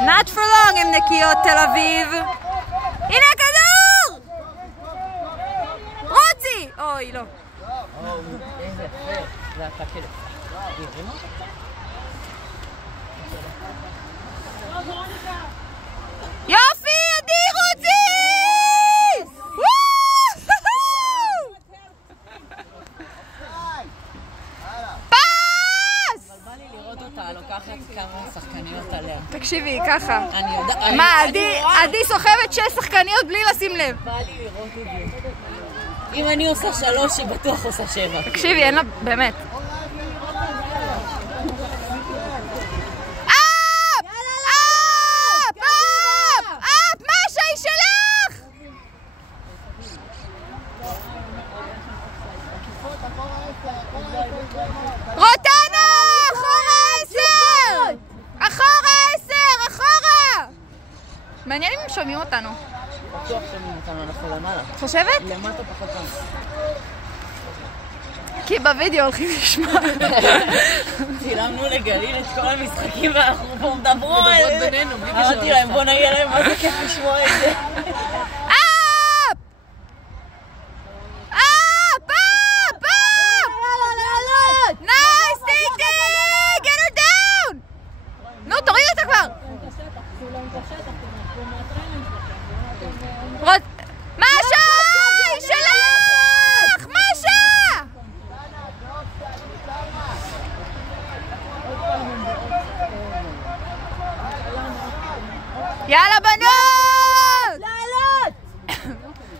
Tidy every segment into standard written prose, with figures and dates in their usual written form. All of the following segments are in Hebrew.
Not for long עם נקיות תל אביב. הנה הכדור! רוצי! אוי, לא. איזה יפה. זה אתה כאילו. יופי, עדי רוצי! פס! אבל בא לי לראות אותה, לוקחת כמה שחקניות עליה. תקשיבי, ככה. אני יודעת. מה, עדי סוחבת 6 שחקניות בלי לשים לב. בא לי לראות את זה. אם אני עושה 3, היא בטוח עושה 7. תקשיבי, אין לה, באמת. רוטנה! אחורה 10! אחורה 10! אחורה! מעניין אם הם שומעים אותנו. בטוח שומעים אותנו, אנחנו למעלה. חושבת? למטה פחות פעם. כי בווידאו הולכים לשמוע. צילמנו לגליל את כל המשחקים ואנחנו פה מדברו על זה. אמרתי להם, בוא נגיע להם מה זה כיף לשמוע את זה. משה! היא שלך! משה! יאללה בנות! לעלות!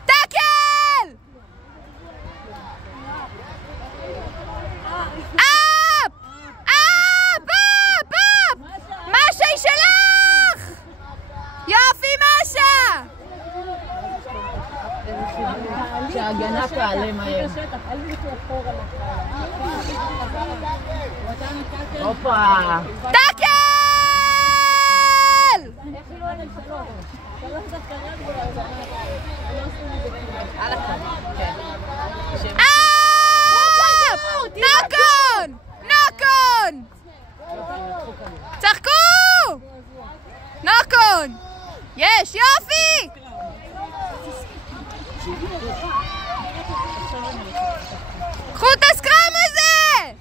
תקל! אפ! אפ! אפ! אפ! משה היא שלך! יופי משה! שההגנה תעלה מהר. הופה! תקל! נקון! נקון! צחקו! נקון! יש! יופי! קחו את הסקרם הזה!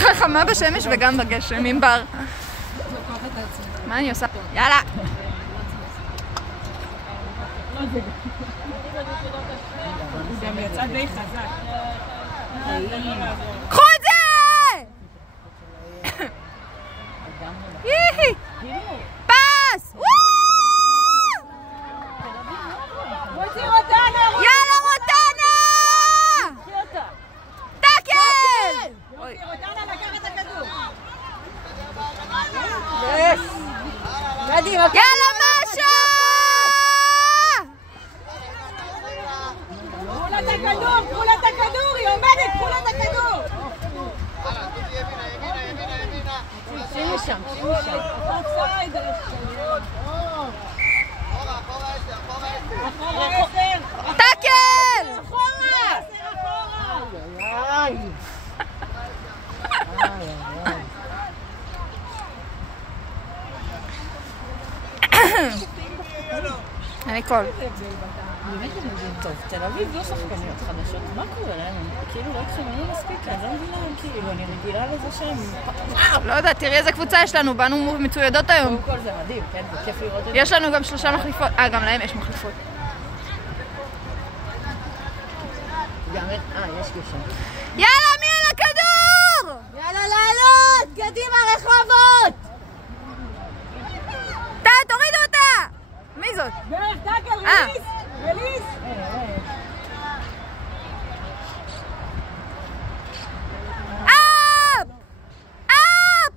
חכמה בשמש וגם בגשם, עם בר. מה אני עושה? יאללה! גם יצא די חזק. קחו את זה! יהי! פס! יאללה רוטנה! תקל! רוטנה לקח את הכדור. יאללה משה! קחו לה את הכדור, היא עומדת, קחו לה את הכדור. שימי שם, שימי שם. תקל! אני קול. טוב, תל אביב לא שחקניות חדשות, מה קורה להם? כאילו לא התחמנו מספיק, אז אני מבינה, כאילו, אני רגילה לזה שהם... לא יודעת, תראי איזה קבוצה יש לנו, באנו מצוידות היום. קודם כל זה מדהים, כן? זה כיף לראות את זה. יש לנו גם 3 מחליפות, גם להם יש מחליפות. גם אין, יש גשם. יאללה, מי על הכדור? יאללה, לעלות! קדימה, רחובות! תורידו אותה! מי זאת? דרך דקל, רליס! רליס! אפ! אפ!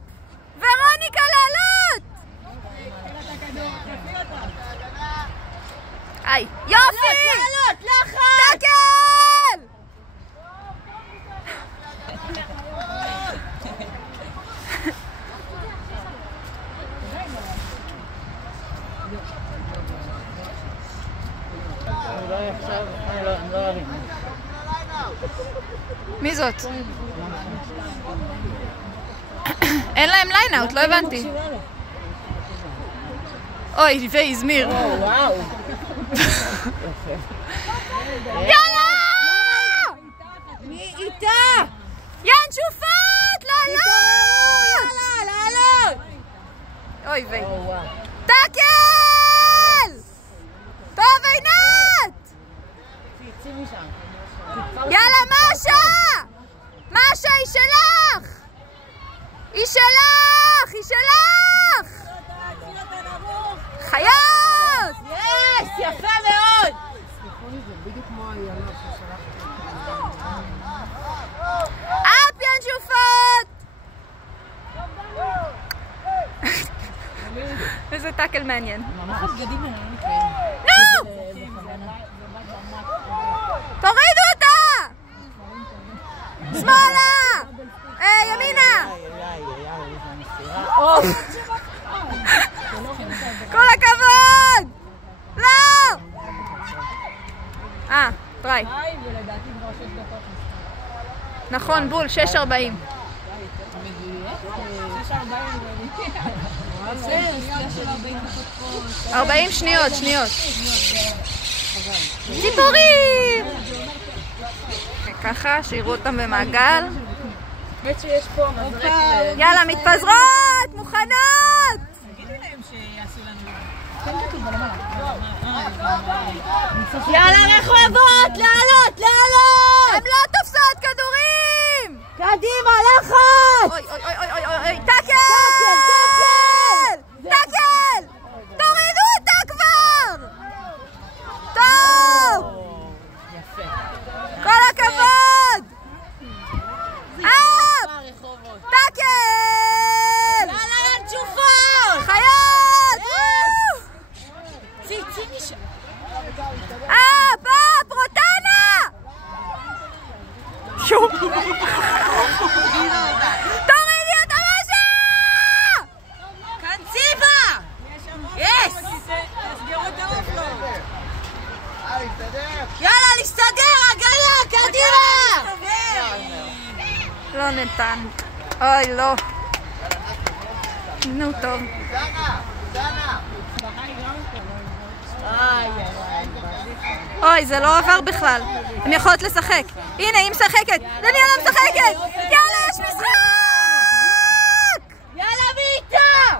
די! יופי! לעלות! לחץ! טאקל! אולי עכשיו... אני לא ארים. מי זאת? אין להם ליינאוט, לא הבנתי. אוי, והזמיר. וואו. יאללה! מי איתה? יאן שופט! לעלות! יאללה, לעלות! אוי ויי. וואו. טאקל! טוב עינת! צאי משם. יאללה משה! משה היא שלך! היא שלך! היא שלך! חיות! יס! יפה מאוד! אפ יאן שופט! איזה טאקל מעניין. ממש בגדים ביניים כאלה. נו! תורידו אותה! שמאלה! ימינה! כל הכבוד! לא! טריי. נכון, בול, 6:40. 40 שניות. ציפורים! ככה, שיראו אותם במעגל. באמת שיש פה מזרק. יאללה, מתפזרות! מוכנות! תגידי להם שיעשו לנו. יאללה רחובות! לעלות! הם לא תופסות כדורים! קדימה, לחץ! אוי, טאקל! טאקל! תורידו אותה כבר! טוב! יפה. כל הכבוד! אפ! טאקל! יאללה, יאן שופט! חיות! צאי משם. אפ! רוטנה! שוב! תורידי אותה משה! קנציבה! יס! יאללה, להסתדר, עגלה, קדימה! לא ניתן. אוי, לא. נו, טוב. אוי, זה לא עבר בכלל. הן יכולות לשחק. הנה, היא משחקת. דניאלה משחקת! יאללה, יש משחק! יאללה, מי איתה?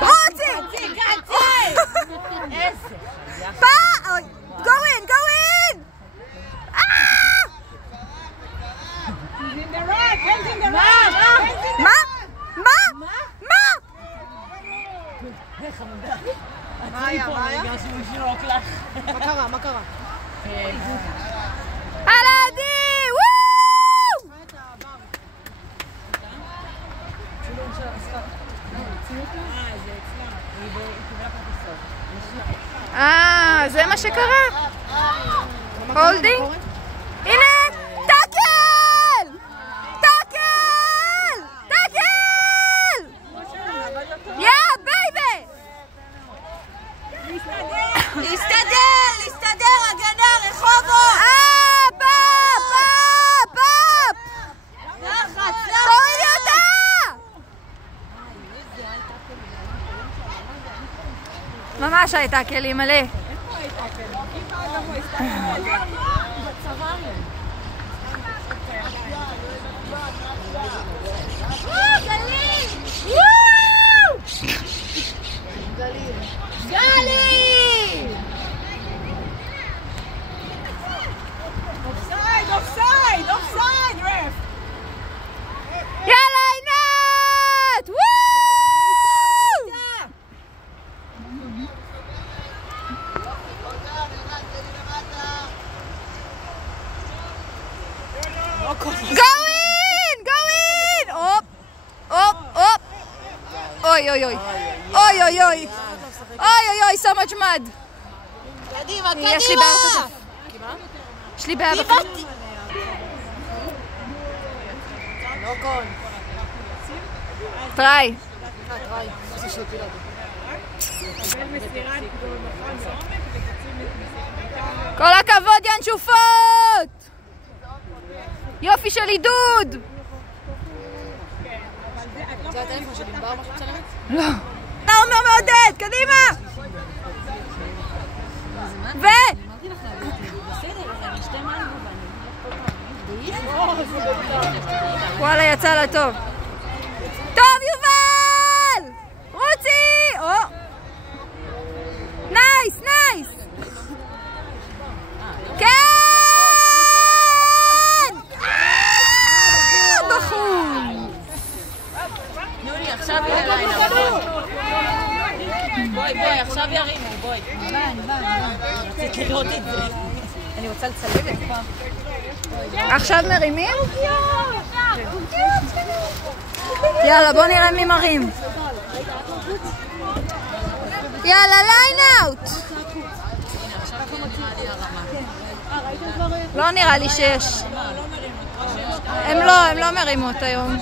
רוצי! קנצי! איזה אוי, go in! מה? מה קרה? אלעדי! וואו! זה מה שקרה? הולדי? הנה! טאקל! יא בייבי! להסתדר, הגנה, רחובות! אפ! לחץ, תורידי אותה! ממש הייתה כלים מלא. גלי! אופסייד, רף! יאללה עינת! וואו! Go in! הופ! אוי אוי אוי. אוי אוי אוי. אוי אוי אוי, so much mud. קדימה, קדימה! יש לי בעיה בכתף. יש לי בעיה בכתף. לא קול. טריי. כל הכבוד ינשופות! יופי של עידוד! זה הטלפון של ענבר מה שמצלמת? לא. אתה אומר מעודד, קדימה! ו... וואלה, יצא לה טוב. טוב, יובל! רוצי! נייס, נייס! כן! בחום! נולי, עכשיו יהיה לילה. בואי, עכשיו ירימו, בואי. רציתי לראות את זה. אני רוצה לצלם את זה. עכשיו מרימים? יאללה, בוא נראה מי מרים. יאללה, ליין אאוט! לא נראה לי שיש. הם לא מרימות היום.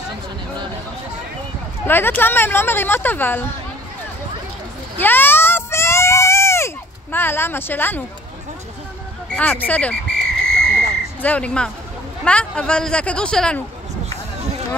לא יודעת למה הם לא מרימות אבל. יופי! מה, למה? שלנו. בסדר. זהו, נגמר. מה? אבל זה הכדור שלנו.